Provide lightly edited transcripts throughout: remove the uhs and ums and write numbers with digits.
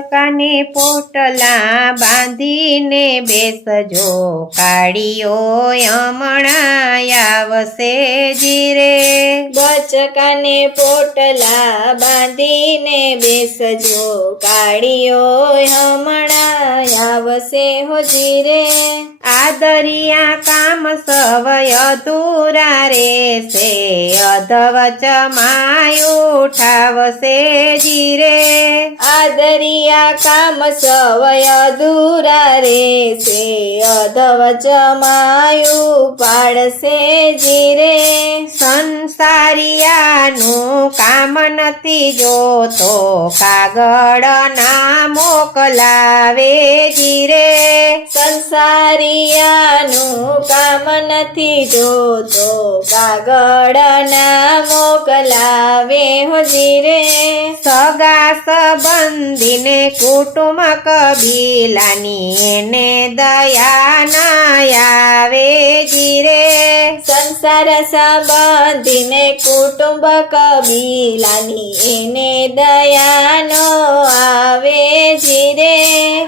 બચકાને પોટલા બાંધીને બેસજો, કાળીઓ હમણાં આવશે જીરે. બચકાને પોટલા બાંધીને બેસજો, કાળીઓ હમણાં આવશે હો જીરે. આ દરિયા કામ સવય અધૂરા રેશે, અધવચમાં ઉઠાવશે જીરે. આ દરિયા કામ સવય અધૂરા રેશે, અધવચમાં પાડશે જીરે. સંસારિયાનું કામ નથી જોતો, કાગળ ના મોકલાવે જીરે. સંસારિયાનું કામ નથી જોતો, કાગળ ના મોકલાવે હો જીરે. સગા સંબંધીને કુટુંબ કબીલાની એને દયા ના આવે જીરે. સંસાર સંબંધીને કુટુંબ કબીલાની એને દયા નો આવે જીરે.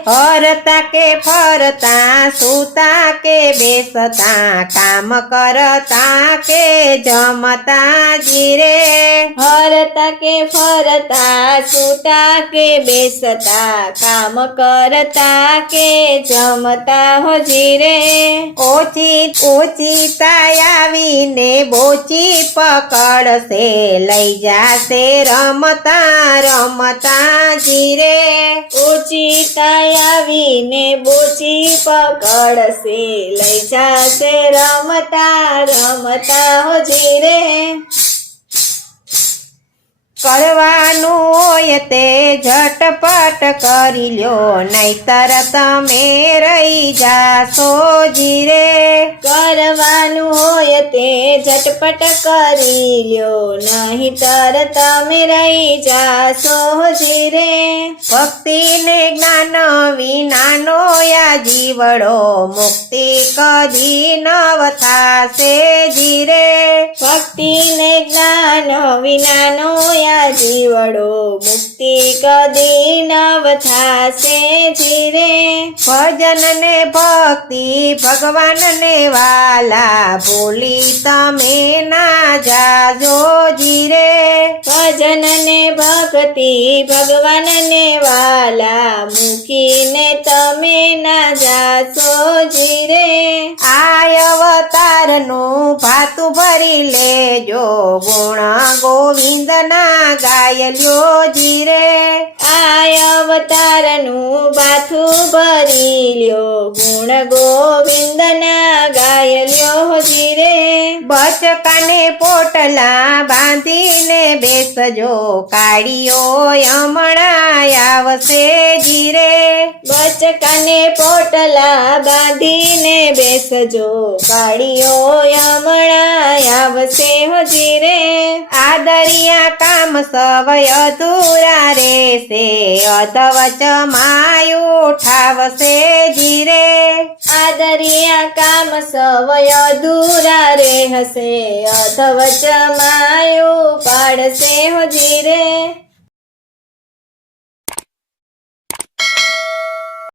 હરતા કે ફરતા, સૂતા કે બેસતા, કામ કરતા કે જમતા જીરે. હરતા કે ફરતા, સૂતા કે બેસતા, કામ કરતા કે જમતા હો જીરે. ઓચિતા આવીને બોચી પકડશે, લઈ જાશે રમતા રમતા જીરે. ઓચિતા આવીને બોચી પકડશે, લઈ જાશે રમતા રમતા હો જીરે. કરવાનું હોય તે ઝટપટ કરી લ્યો, નહીતર તમે રહી જાશો જીરે. કરવાનું હોય તે ઝટપટ કરી લ્યો, નહીતર તમે રહી જાશો જીરે. ભક્તિ ને જ્ઞાન વિનાનો આ જીવડો, મુક્તિ કદી નવ થાશે જીરે. ભક્તિ ને જ્ઞાન વિનાનો જીવડો, મુક્તિ કદી નવ થાશે જીરે. ભજન ને ભક્તિ ભગવાન ને વાલા, ભૂલી તમે ના જાજો જીરે. ભજન ને ભક્તિ ભગવાન ને વાલા, મૂકીને તમે ના જાશો જીરે. આ અવતારનું ભાતું ભરી લેજો, ગુણ ગોવિંદ ના ગાયલ્યો જીરે. આ અવતારનું બાથું ભરી લ્યો, ગુણ ગોવિંદ ના ગાયલ્યો જીરે. બચકાને પોટલા બાંધીને બેસજો, કાળીઓ હમણાં આવશે જીરે. બચકાને પોટલા બાંધીને બેસજો, કાળીઓ હમણાં આવશે હો જીરે. આ દરિયા કામ સવય અધૂરા રેશે, અધવચમાં ઉઠાવશે જીરે. આ દરિયા કામ સવય અધૂરા રહેશે, અધવચમાં પાડશે હો જીરે.